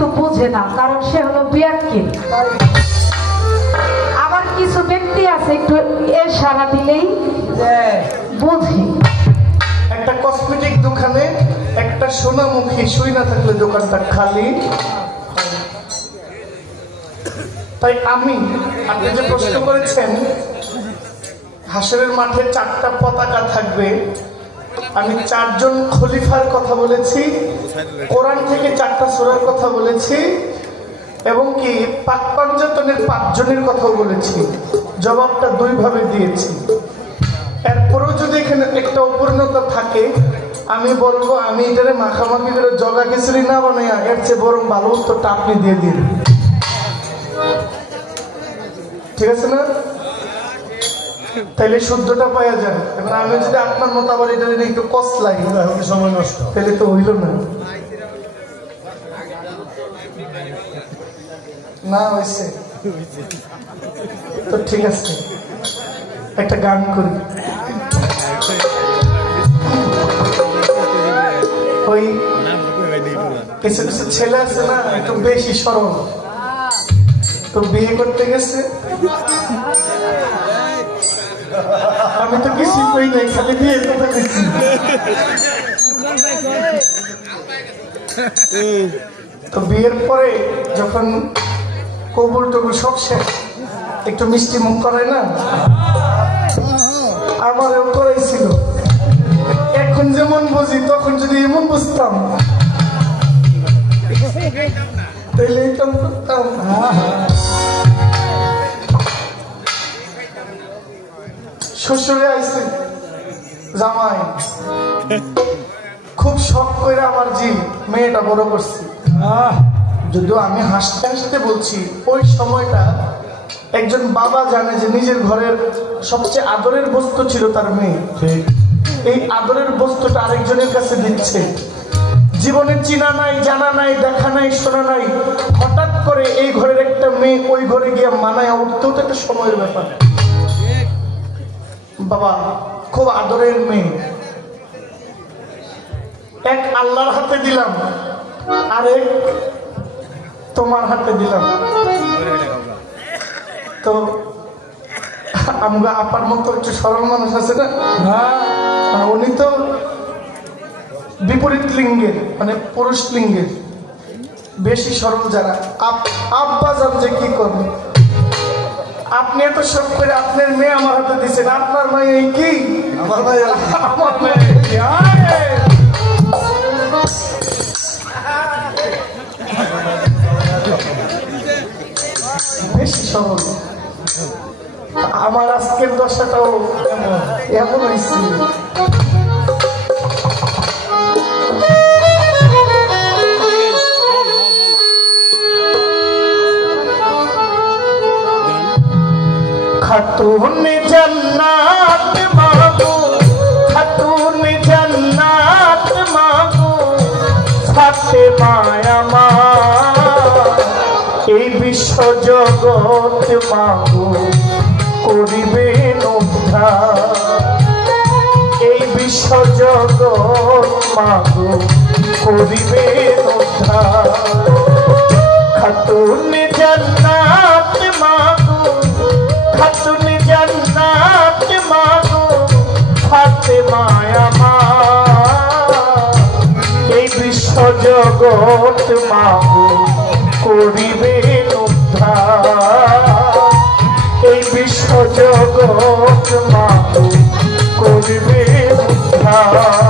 কিন্তু বোঝে না, কারণ সে হলো বিয়াক্কিল। আবার কিছু ব্যক্তি আছে একটু ইশারা দিলেই বোঝে। একটা কসমেটিক দোকানে একটা সোনামুখী শুই না থাকলে দোকানটা খালি। তাই আপনি যে প্রশ্ন করেছেন হাসরের মাঠে 4টা পতাকা থাকবে, আমি 4 জন খলিফার কথা বলেছি, কোরআন থেকে 4টা সূরার কথা বলেছি, এবং কি পাক পাঞ্জাতনের 5 জনের কথাও বলেছি। জবাবটা 2 ভাবে দিয়েছি। এরপরেও যদি এখানে একটা অপূর্ণতা থাকে আমি বলবো আমি এটারে মাখামাখি করে জগা খিচুড়ি না বানাইয়া এর চেয়ে বরং ভালো উত্তরটা আপনি দিয়ে দিন। ঠিক আছে না? তাইলে শুদ্ধটা পাওয়া যায়। এবার আমি যদি আপনার মতো আবার এটা একটু কষ্ট লাগে সময় নষ্ট, তাহলে তো হইল না। না হয়েছে তো ঠিক আছে, একটা গান করি। ওই কিছু কিছু ছেলে আছে না একটু বেশি সরল, তো বিয়ে করতে গেছে, আমি তো কিছুই কই নাই, খালি বিয়ের কথা কইছি। তো বিয়ের পরে যখন কবুল টবুল সব শেষ, একটু মিষ্টি মুখ করায় না, আমারও করাইছিল। এখন যেমন বুঝি তখন যদি এমন বুঝতাম তাহলে এইটাম করতাম। শ্বশুরে আইছে জামাই, খুব শখ করে আমার মেয়েটা বড় করছি। যদিও আমি হাসতে হাসতে বলছি, ওই সময়টা একজন বাবা জানে যে নিজের ঘরের সবচেয়ে আদরের বস্তু ছিল তার মেয়ে, এই আদরের বস্তুটা আরেকজনের কাছে দিচ্ছে। জীবনে চিনা নাই, জানা নাই, দেখা নাই, শোনা নাই, হঠাৎ করে এই ঘরের একটা মেয়ে ওই ঘরে গিয়ে মানায় উঠতেও তো একটা সময়ের ব্যাপার। বাবা খুব আদরের মেয়ে, এক আল্লাহর হাতে দিলাম, আরেক তোমার হাতে দিলাম। তো আমরা আপার মতো একটু সরল মানুষ আছে না, উনি তো বিপরীত লিঙ্গের, মানে পুরুষ লিঙ্গের, বেশি সরল যারা। আব্বা জান যে কি করবে, আপনি এত শখ করে আপনার মেয়ে আমার হাতে দিচ্ছেন, আপনার মেয়ে কি আমার ভাই, আমার মেয়ে বেশি সরল। আমার আজকের দশাটাও এমন হয়েছে। খাতুন জান্নাত মাগো, খাতুন জান্নাত মাগো, ফাতেমা আমার, এই বিশ্ব জগৎ মাগো করিবেন উদ্ধার, এই বিশ্ব জগৎ মাগো করিবেন উদ্ধার। খাতুন জান্নাত মাগো, খাতুন জান্নাত মাগো, ফাতেমা আমার, এই বিশ্ব জগৎ মাগো করিবেন উদ্ধার, এই বিশ্ব জগৎ মাগো করিবেন উদ্ধার।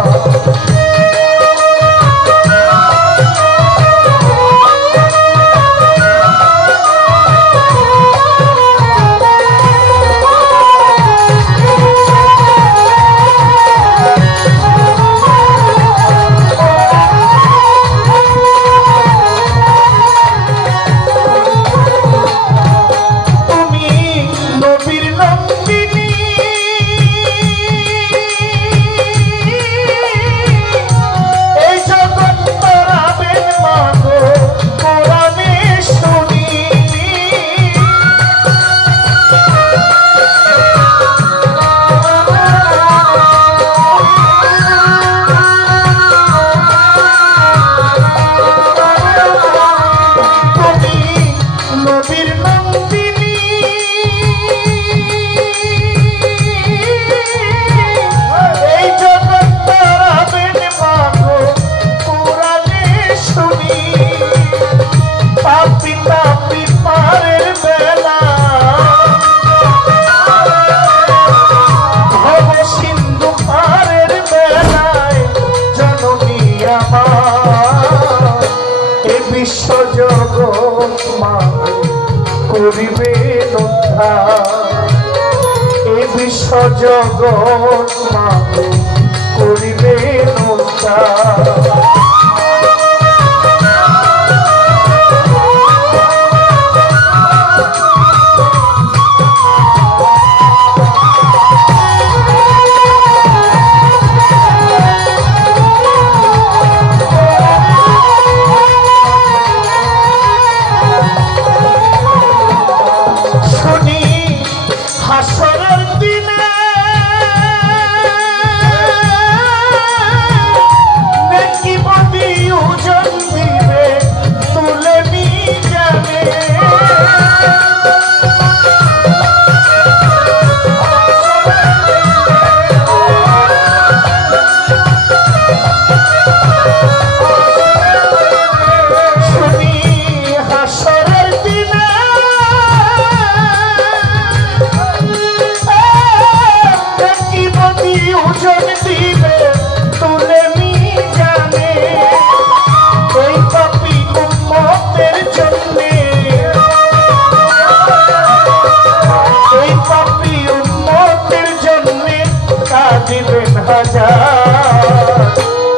নবীর নন্দিনী এই জগৎ তারাবেন মাগো পুরাণে শুনি পাপি তাপি পারের বেলা ভব সিন্ধু পারের বেলায় জননী আমার এ বিশ্ব জগৎ মা করিবে উদ্ধার এ বিশ্ব জগৎ মা করিবে উদ্ধার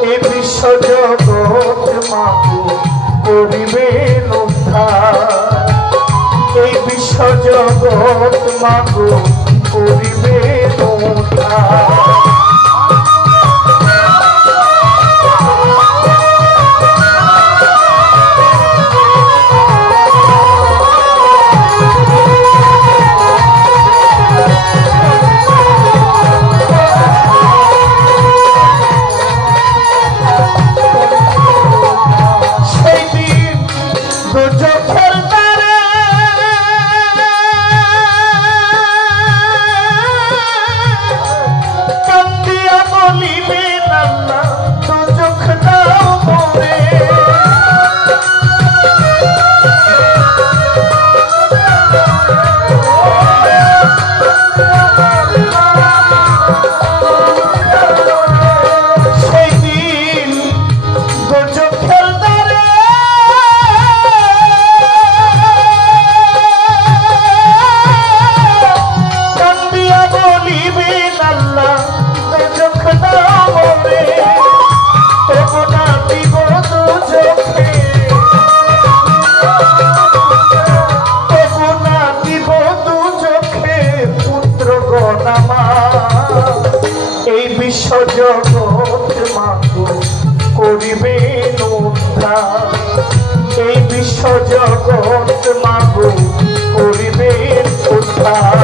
এ বিশ্ব জগৎ মাগো করিবে উদ্ধার এই বিশ্ব জগৎ মাগো করিবে উদ্ধার এই বিশ্ব জগৎ মাগো করিবে উদ্ধার এই বিশ্ব জগৎ মাগো করিবে উদ্ধার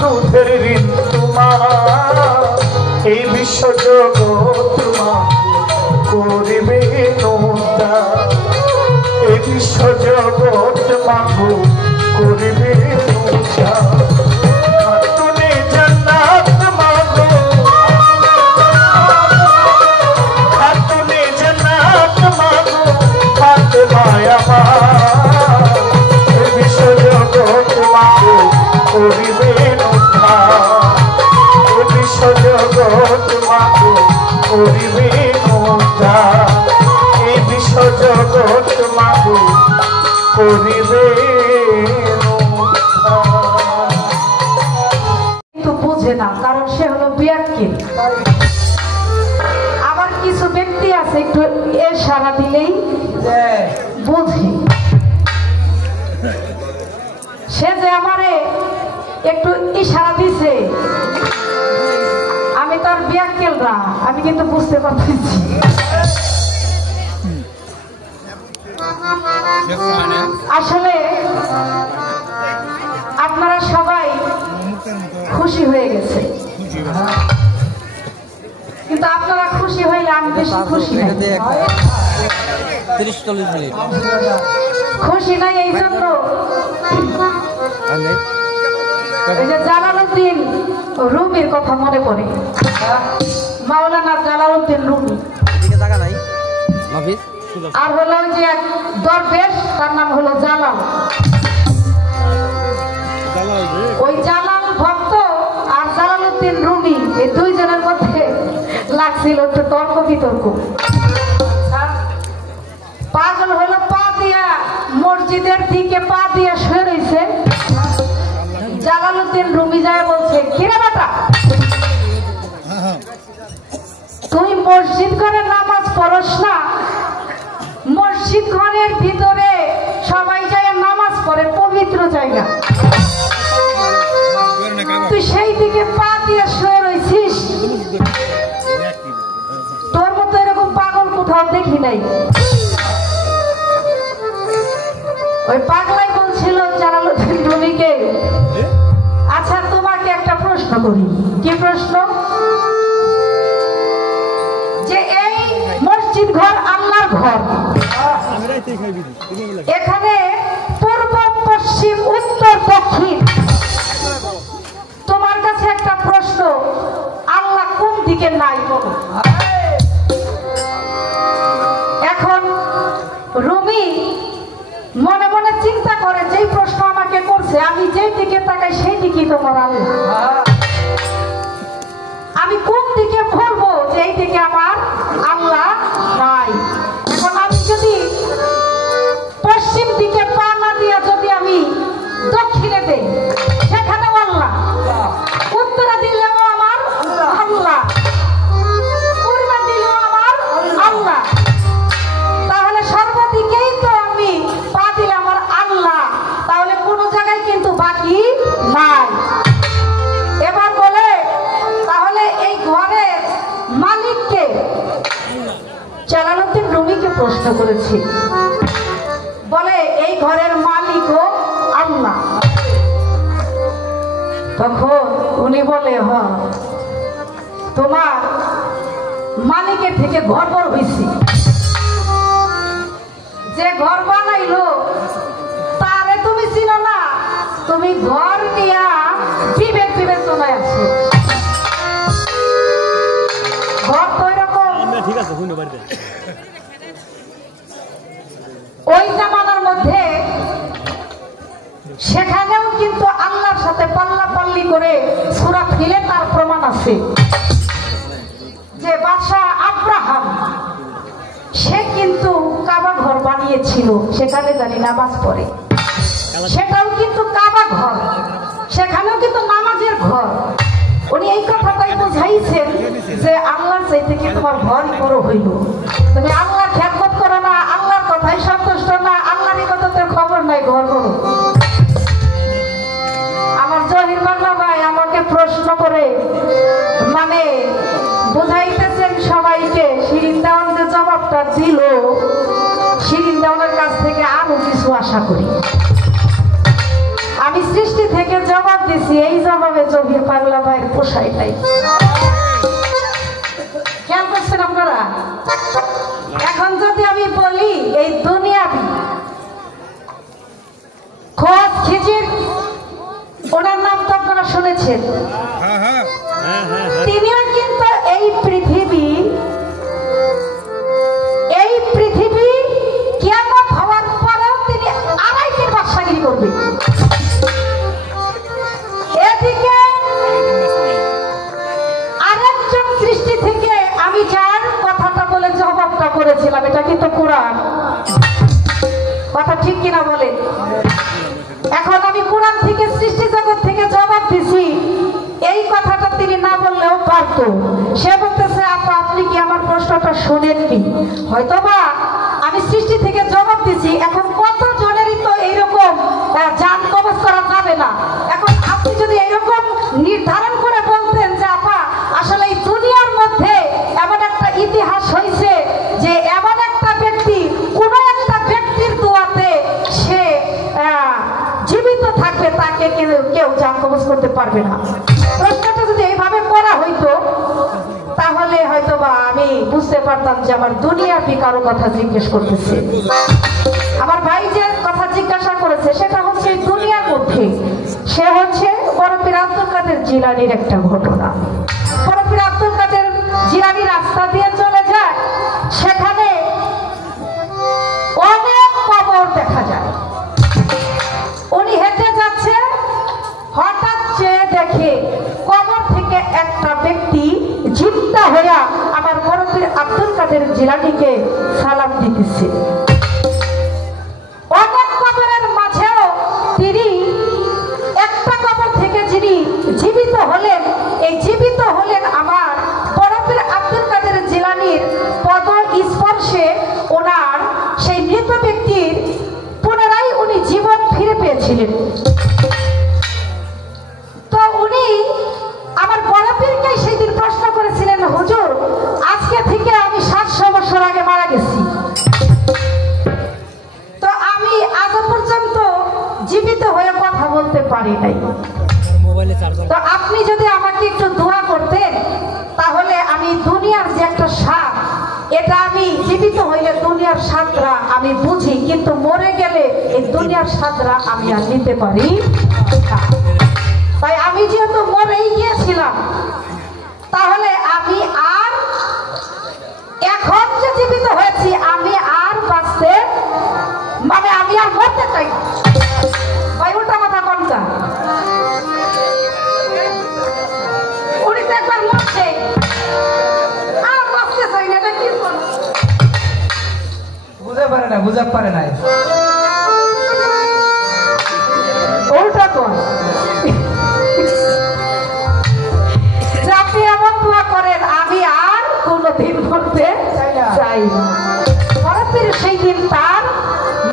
দুধের ঋতু এই বিশ্ব জগৎ করিবে উদ্ধার, এই বিশ্ব জগৎ মাগো করিবে উদ্ধার। খাতুনে জান্নাত মাগো, খাতুনে জান্নাত মাগো ফাতেমা আমার, এই বিশ্ব জগৎ মাগো করিবে উদ্ধার, এই বিশ্ব জগৎ মাগো করিবে উদ্ধার, এই বিশ্ব জগৎ মাগো করিবে উদ্ধার। কিন্তু বুঝে না, কারণ সে হলো বিয়াক্কিল। আবার কিছু ব্যক্তি আছে একটু ইশারা দিলেই বুঝে। সে যে আমারে একটু ইশারা দিছে, আমি তার বিয়াক্কিল না, আমি কিন্তু বুঝতে পারতেছি। আসলে আপনারা সবাই খুশি হয়ে গেছে, কিন্তু আপনারা খুশি হইলে আমি বেশি খুশি নাই। খুশি নাই এই জন্য এই যে জালালউদ্দিন রুমির কথা মনে পড়ে, মাওলানা জালালউদ্দিন রুমি। আর হলো যে এক দরবেশ, তার নাম হলো জালাল। ওই জালাল ভক্ত আর জালালউদ্দিন রুমি, এই দুইজনের মধ্যে লাগছিল একটু তর্ক বিতর্ক। পাগল হলো পা দিয়া মসজিদের দিকে পা দিয়া শুয়ে রয়েছে। জালালউদ্দিন রুমি যায় বলছে, কিরে বেটা, তুই মসজিদ ঘরে নামাজ পড়স না? মসজিদ ঘরের ভিতরে সবাই যায় নামাজ পড়ে, পবিত্র জায়গা, তুই সেই দিকে পা দিয়ে শুয়ে রয়েছিস? তোর মতো এরকম পাগল কোথাও দেখি নাই। ওই পাগলাই বলছিল জালালউদ্দিন রুমিকে, আচ্ছা তোমাকে একটা প্রশ্ন করি। কি প্রশ্ন? যে এই মসজিদ ঘর আল্লাহর ঘর, এখানে পূর্ব পশ্চিম উত্তর দক্ষিণ, তোমার কাছে একটা প্রশ্ন, আল্লাহ কোন দিকে নাই বলো? এখন রুমি মনে মনে চিন্তা করে, যেই প্রশ্ন আমাকে করছে, আমি যেই দিকে তাকাই সেই দিকেই তোমার আল্লাহ। আমি কোন দিকে বলবো যে এই দিকে আমার আল্লাহ নাই? এখন আমি যদি পশ্চিম দিকে পা না দিয়া যদি আমি দক্ষিণে দেই, সেখানেও আল্লাহ। উত্তরে দিলেও আমার আল্লাহ, পূর্বে দিলেও আমার আল্লাহ। তাহলে সর্বদিকেই তো আমি পা দিলে আমার আল্লাহ, তাহলে কোনো জায়গায় কিন্তু বাকি নাই। এবার বলে, তাহলে এই ঘরের মালিককে? জালালউদ্দিন রুমিকে প্রশ্ন করেছি, বলে এই ঘরের মালিকও আল্লাহ। তখন উনি বলে, হ্যাঁ, তোমার মালিকের থেকে ঘর বড় হয়েছি। যে ঘর বানাইলো তারে তুমি চিনো না, তুমি ঘর নিয়া বিবেক বিবেচনায় আছো। ঘর তো এরকম, ওই জামানার মধ্যে সেখানেও কিন্তু আল্লাহর সাথে পাল্লা পাল্লি করে সূরা ফিলে তার প্রমাণ আছে যে বাদশা আব্রাহাম সে কিন্তু কাবা ঘর বানিয়েছিল, সেখানে জানি নামাজ পড়ে, সেটাও কিন্তু কাবা ঘর, সেখানেও কিন্তু নামাজের ঘর। উনি এই কথাটাই বোঝাইছেন যে আল্লাহর চাইতে কি তোমার ঘরই বড় হইল? তুমি আল্লাহ খেদমত করো না, আল্লাহর কথাই সন্তুষ্ট না, আল্লাহরই কথা তোর খবর নাই, ঘর বড়। আমার জহির বাংলা ভাই আমাকে প্রশ্ন করে মানে বোঝাইতেছেন সবাইকে, শিরিন দেওয়ান যে জবাবটা দিল, শিরিন দেওয়ানের কাছ থেকে আরো কিছু আশা করি। আমি সৃষ্টি থেকে জবাব দিছি, এই জবাবে জহির পাগলা ভাইয়ের পোষায় নাই। খেয়াল করছেন আপনারা? এখন যদি আমি বলি এই দুনিয়াবি খোয়াজ খিজির, ওনার নাম তো আপনারা শুনেছেন, তিনিও কিন্তু এই পৃথিবী কিয়ামত হওয়ার পরেও তিনি আড়াইটির বাদশাগিরি করবে। এদিকে আরেকজন সৃষ্টি থেকে আমি যার কথাটা বলে জবাবটা করেছিলাম, এটা কিন্তু কোরআন কথা, ঠিক কিনা বলে? এখন আমি কোরআন থেকে, সৃষ্টি জগৎ থেকে জবাব দিছি, এই কথাটা তিনি না বললেও পারত। সে বলতেছে আপা আপনি কি আমার প্রশ্নটা শোনেননি? হয়তোবা আমি সৃষ্টি থেকে জবাব দিছি, এখন কত জনেরই তো এইরকম জান কবজ করা যাবে না। এখন আপনি যদি এইরকম নির্ধারণ করে বলতেন যে আপা আসলে এই দুনিয়ার মধ্যে এমন একটা ইতিহাস হয়েছে যে এমন একটা ব্যক্তি, কোন একটা ব্যক্তির দোয়াতে সে জীবিত থাকবে, তাকে কেউ জান কবজ করতে পারবে না। প্রশ্নটা যদি এইভাবে করা হইতো তাহলে হয়তোবা আমি বুঝতে পারতাম যে আমার দুনিয়াবি কারো কথা জিজ্ঞেস করতেছে। আমার ভাই যে কথা জিজ্ঞাসা করেছে সেটা হচ্ছে এই দুনিয়ার মধ্যে, সে হচ্ছে বড় পীর আব্দুল কাদের জিলানীর একটা ঘটনা। বড় পীর আব্দুল কাদের জিলানী রাস্তা দিয়ে চলে যায়, সেখানে অনেক কবর দেখা যায়। উনি হেঁটে যাচ্ছে, হঠাৎ চেয়ে দেখে কবর থেকে একটা ব্যক্তি জিন্দা হইয়া আমার বড় পীর আব্দুল কাদের জিলানীকে সালাম দিতেছে। অনেক কবরের মাঝেও তিনি একটা কবর থেকে যিনি জীবিত হলেন, এই জীবিত হলেন আমার বড় পীর আব্দুল কাদের জিলানীর পদ স্পর্শে ওনার সেই মৃত ব্যক্তির পুনরায় উনি জীবন ফিরে পেয়েছিলেন। তো উনি আমার বড় পীরকে সেই দিন প্রশ্ন করেছিলেন, হুজুর আজকে থেকে আমি 700 বছর আগে মারা গেছি, তো আমি আজ পর্যন্ত জীবিত হয়ে কথা বলতে পারি নাই, তো আপনি যদি আমাকে একটু দোয়া করতেন তাহলে আমি দুনিয়ার যে একটা স্বাদ, এটা আমি জীবিত হইলে দুনিয়ার স্বাদরা আমি বুঝি, কিন্তু মরে গেলে এই দুনিয়ার স্বাদরা আমি আর নিতে পারি না। তাই আমি যেহেতু মরেই গিয়েছিলাম, তাহলে আমি আর এখন যে জীবিত হয়েছি আমি আর বাঁচতে, মানে আমি আর মরতে চাই না। ভাই উল্টা কথা কোনটা? উনি তো একবার মরছে, আর বাঁচতে চাই না, এটা কি বুঝতে পারে না, বুঝতে পারে না, উল্টা কোন? আপনি এমন দোয়া করেন আমি আর কোনদিন মরতে চাই না। বড় পীর সেই দিন তার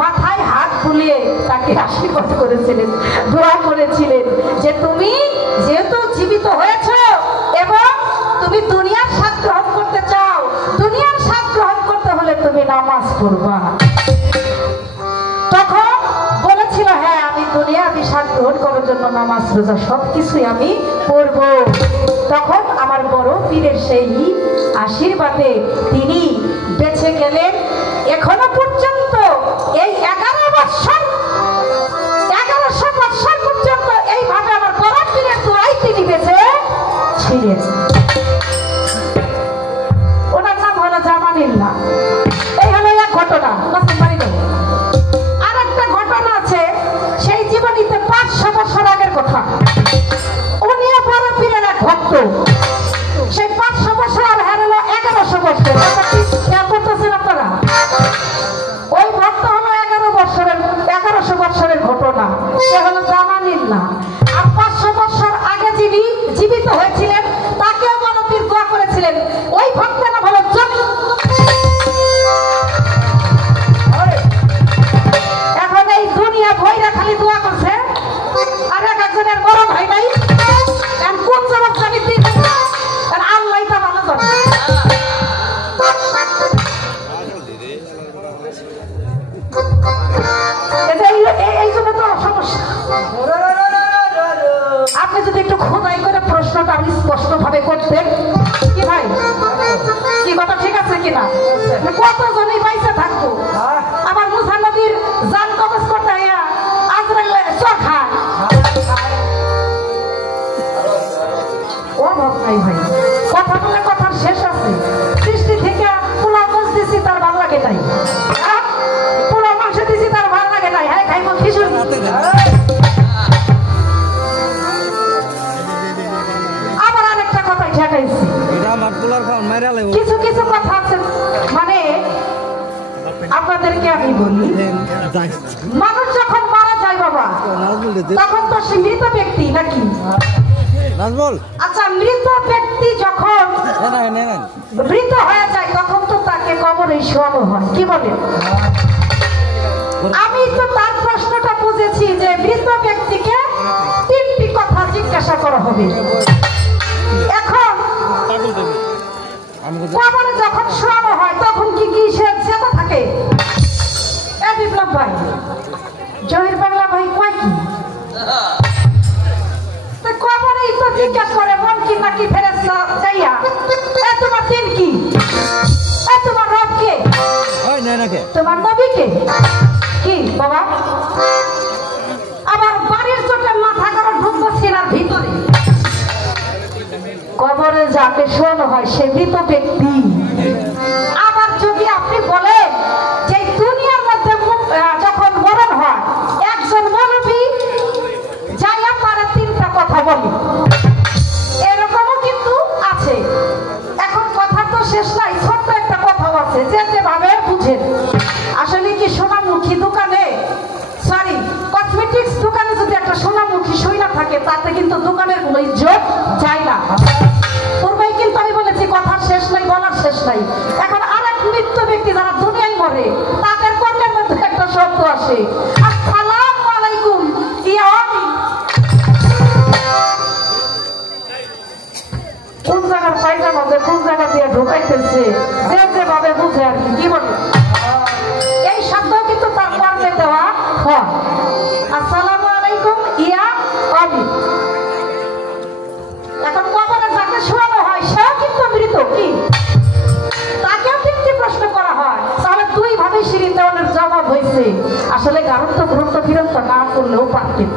মাথায় হাত বুলিয়ে তাকে আশীর্বাদ করেছিলেন, দোয়া করেছিলেন যে তুমি যেহেতু জীবিত হয়েছ এবং তুমি দুনিয়ার স্বাদ গ্রহণ করতে চাও, দুনিয়ার স্বাদ গ্রহণ করতে হলে তুমি নামাজ পড়বা। তখন বলেছিল হ্যাঁ আমি দুনিয়ার স্বাদ গ্রহণ করার জন্য নামাজ রোজা সবকিছুই আমি করব। তখন আমার বড় পীরের সেই আশীর্বাদে তিনি বেঁচে গেলেন। এখনো পর্যন্ত এই 1100 বছর পর্যন্ত এইভাবে আমার বড় পীরের দোয়ায় তিনি বেঁচে ছিলেন। ওনার নাম হলো জামানিল্লাহ। এই হলো এক ঘটনা। আর একটা ঘটনা আছে সেই জীবনীতে 500 বছর আগের কথা। উনিও বড় পীরের এক ভক্ত। সেই 500 বছর আর হারালো 1100 বছর। করতেছেন আপনারা? ওই ভক্ত হলো 1100 বছরের ঘটনা। সে হলো জামানিল্লাহ। আর 500 বছর আগে যিনি জীবিত হয়েছিলেন তাকেও বড় পীর দোয়া করেছিলেন। ওই ভক্তের নাম হলো এখন এই দুনিয়া ভৈরা খালি দোয়া করছে, আর এক একজনের মরণ হয় নাই। কোন জবাব জানি দিন আল্লাহ তা ভালো জানে। এই জন্য তো সমস্যা। আপনি যদি একটু খোদাই করে প্রশ্ন প্রশ্নটা আপনি স্পষ্ট ভাবে করতেন কি ভাই, কি কথা ঠিক আছে কিনা? কতজনই পয়সা থাকবো, আবার মুসা নদীর জান কবজ করতে হইয়া আজরাইল চোখ খায়। ও ভাই ভাই, কথা বলে কথার শেষ আছে। সৃষ্টি থেকে পোলাও মাছ দিছি তার ভালো লাগে নাই, পোলাও মাংস দিছি তার ভালো লাগে নাই, হ্যাঁ খাইব খিচুড়ি। আবার আরেকটা কথাই ঠেকাইছি, কিছু কিছু কথা আছে, মানে আপনাদেরকে আমি বলি, মানুষ যখন মারা যায় বাবা তখন তো সে মৃত ব্যক্তি নাকি? আচ্ছা, মৃত ব্যক্তি যখন মৃত হয়ে যায় তখন তো তাকে কবরে শোয়ানো হয়, কি বলে? আমি তো তার প্রশ্নটা বুঝেছি যে মৃত ব্যক্তিকে তিনটি কথা জিজ্ঞাসা করা হবে। এখন কবরে যখন শোয়ানো হয় তখন কি কি সে জেতা থাকে? এ বিপ্লব ভাই, জহির বাংলা ভাই কয় কি? কবরেই তো জিজ্ঞাসা করে মন কি নাকি ফেরেশতা যাইয়া, এ তোমার দিন কি, এ তোমার রব কে, তোমার নবী কে, কি বাবা? আবার বাড়ির চোখে মাথা করে ঢুকবো সিনার ভিতরে। কবরে যাকে শোয়ানো হয় সে মৃত ব্যক্তি। আবার যদি আপনি বলেন যে দুনিয়ার মধ্যে যখন মরণ হয় একজন মৌলবী যাইয়া তারা তিনটা কথা বলে, এরকমও কিন্তু আছে। এখন কথা তো শেষ নাই, ছোট্ট একটা কথাও আছে, যে যেভাবে বুঝেন। আসলে কি সোনামুখী দোকানে, সরি কসমেটিক্স দোকানে যদি একটা সোনামুখী সই না থাকে তাতে কিন্তু দোকানের কোনো ইজ্জত যায় না। পূর্বেই কিন্তু আমি বলেছি কথার শেষ নাই, বলার শেষ নাই। এখন আর এক মৃত্যু ব্যক্তি যারা দুনিয়ায় মরে তাদের কর্মের মধ্যে একটা শব্দ আসে, আসসালামু আলাইকুম ইয়া আমি। কোন জায়গার পায়জার মধ্যে কোন জায়গা দিয়ে ঢোকাইতেছে যে যেভাবে বুঝে আর কি, কি বলে? এই শব্দ কিন্তু তার কর্মে দেওয়া হয়। আসসালামু আলাইকুম ইয়া আমি। এখন কবরে যাকে শোয়ানো হয় সেও কিন্তু মৃত, কি তাকেও তিনটি প্রশ্ন করা হয়। তাহলে দুই ভাবে সিঁড়ি দেওয়ানোর জবাব হয়েছে। আসলে গারুত্ব গ্রন্থ ফিরন্ত না করলেও পারতেন।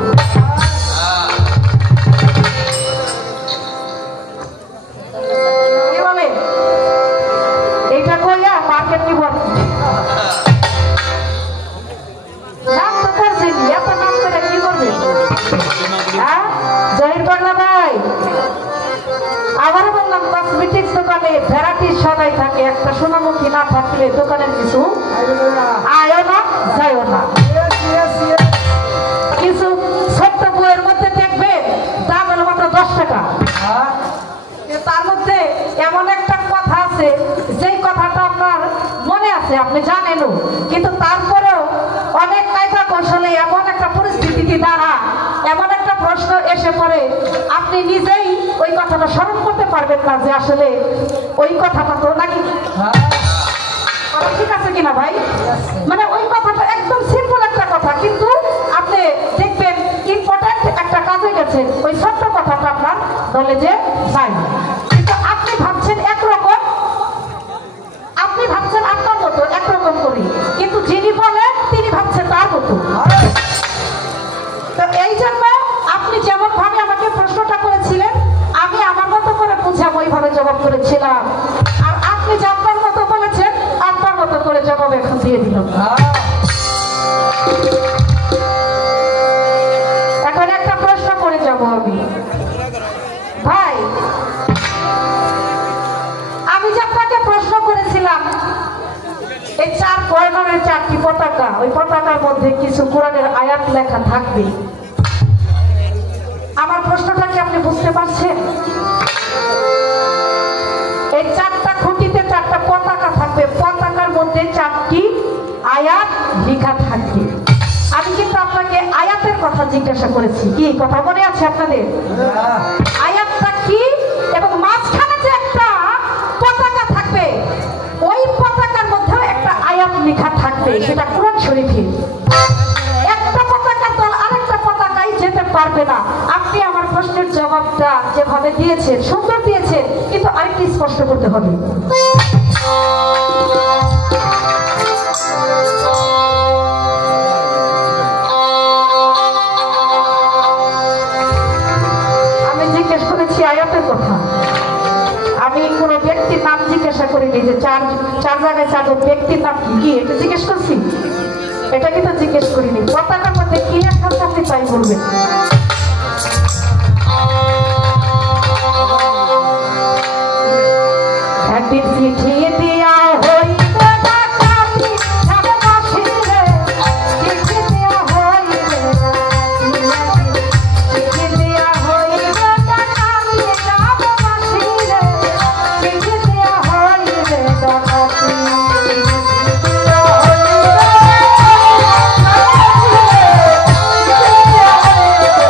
এইটা কইয়া মার্কেট নিব নাম তো করছেন, এত নাম করে কি করবে? হ্যাঁ জহির বাংলা ভাই, আবারও বললাম কসমেটিক্স দোকানে ভ্যারাইটিস সবাই থাকে, একটা সোনামুখী না থাকলে দোকানের কিছু আয়ও না যায়ও না। কিছু ছোট্ট বইয়ের মধ্যে দেখবেন দাম হলো মাত্র 10 টাকা। তার মধ্যে এমন একটা কথা আছে যেই কথাটা আপনার মনে আছে, আপনি জানেনও, কিন্তু তারপরেও অনেক কায়দা কৌশলে এমন একটা পরিস্থিতি দ্বারা এমন একটা প্রশ্ন এসে পড়ে আপনি নিজেই ওই কথাটা স্মরণ করতে পারবেন না যে আসলে ওই কথাটা তো নাকি, ঠিক আছে কিনা ভাই? মানে ওই কথাটা একদম সিম্পল একটা কথা, কিন্তু আপনি দেখবেন ইম্পর্টেন্ট একটা কাজে গেছেন, ওই ছোট্ট কথাটা আপনার বলে যে যাই, কিন্তু আপনি ভাবছেন একরকম, আপনি ভাবছেন আপনার মতো একরকম করি, কিন্তু যিনি বলেন তিনি ভাবছেন তার মতো। তো এই জন্য আপনি যেমন ভাবে আমাকে প্রশ্নটা করেছিলেন আমি আমার মতো করে বুঝাম ওইভাবে জবাব করেছিলাম, আর আপনি যে আপনার মতো বলেছেন আপনার মতো করে জবাব এখন দিয়ে দিলাম। এখন একটা প্রশ্ন করে যাব আমি ভাই, আমি যে আপনাকে প্রশ্ন করেছিলাম এই 4 কর্নারের 4টি পতাকা, ওই পতাকার মধ্যে কিছু কোরআনের আয়াত লেখা থাকবে, আমার প্রশ্নটা কি আপনি বুঝতে পারছেন? এই 4টা খুঁটিতে 4টা পতাকা থাকবে, পতাকার মধ্যে 4টি আয়াত লেখা থাকবে। আমি কিন্তু আপনাকে আয়াতের কথা জিজ্ঞাসা করেছি, কি কথা মনে আছে আপনাদের? আয়াতটা কি এবং মাঝখানে যে একটা পতাকা থাকবে ওই পতাকার মধ্যেও একটা আয়াত লেখা থাকবে, সেটা কোরআন শরীফে। একটা পতাকার দল আরেকটা পতাকায় যেতে পারবে না। আপনি আমার প্রশ্নের জবাবটা যেভাবে দিয়েছেন সুন্দর দিয়েছেন, কিন্তু আরেকটু স্পষ্ট করতে হবে। আমি জিজ্ঞেস করেছি আয়াতের কথা, আমি কোনো ব্যক্তির নাম জিজ্ঞাসা করিনি যে চার জায়গায় চারজন ব্যক্তির নাম কি কি, এটা জিজ্ঞেস করছি? এটা কিন্তু জিজ্ঞেস করিনি। পতাকার মধ্যে কি লেখা আছে আপনি তাই বলবেন। একদিন চিঠি দিয়া হইবে ডাকাতি, ঢাকাবাসী রে, চিঠি দিয়া হইবে চিঠি দিয়া হইবে ডাকাতি, ঢাকাবাসী রে, চিঠি দিয়া হইবে ডাকাতি। চিঠি দিয়া হইবে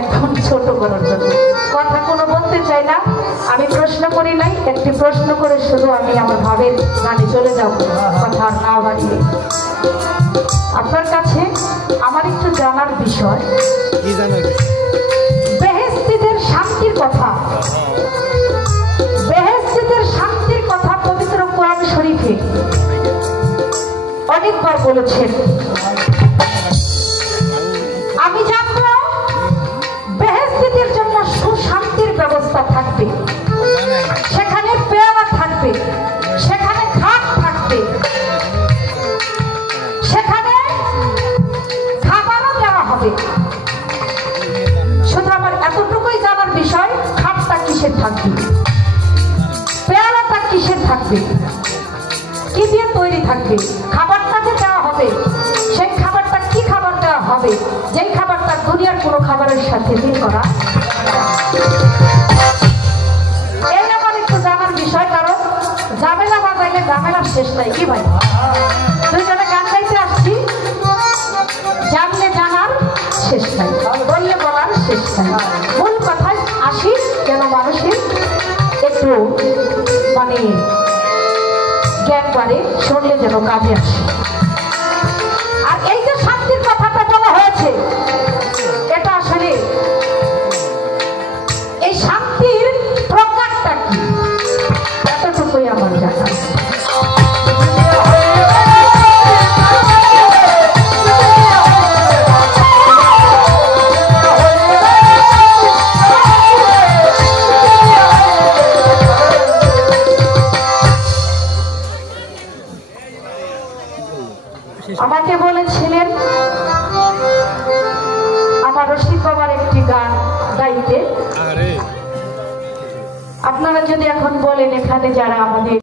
একদম ছোট করার জন্য। কথা কোনো বলতে চাই না, আমি প্রশ্ন করি নাই, একটি প্রশ্ন করে শুধু আমি আমার ভাবের গানে চলে যাব, কথা আর না বাড়িয়ে। আপনার কাছে আমার একটু জানার বিষয়, বেহেশতীদের শান্তির কথা, বেহেশতীদের শান্তির কথা পবিত্র কোরআন শরীফে অনেকবার বলেছেন। আমি জানবো বেহেশতীদের জন্য সুশান্তির ব্যবস্থা থাকবে, সেখানে পেয়ারা থাকবে, সেখানে খাট থাকবে, সেখানে খাবারও দেওয়া হবে। শুধু আমার এতটুকুই জানার বিষয়, খাটটা কিসের থাকবে, পেয়ারাটা কিসের থাকবে, কি দিয়ে তৈরি থাকবে, খাবারটা যে দেওয়া হবে সেই খাবারটা কি খাবার দেওয়া হবে, যেই খাবারটা দুনিয়ার কোনো খাবারের সাথে মিল করা, এই আমার একটু জানার বিষয়। কারণ ঝামেলা বাজাইলে ঝামেলার শেষ নাই। কি ভাই, দুইজনে গান গাইতে আসছি, জানলে জানার শেষ নাই, বললে বলার শেষ নাই। মূল কথায় আসি, যেন মানুষের একটু মানে জ্ঞান বাড়ে, শুনলে যেন কাজে আসে। আর এই যে শান্তির কথাটা বলা হয়েছে, এটা আসলে এই শান্তির প্রকারটা কি, এতটুকুই আমার জানা। আমাকে বলেছিলেন আমার রশিদ বাবার একটি গান গাইতে। আপনারা যদি এখন বলেন এখানে যারা আমাদের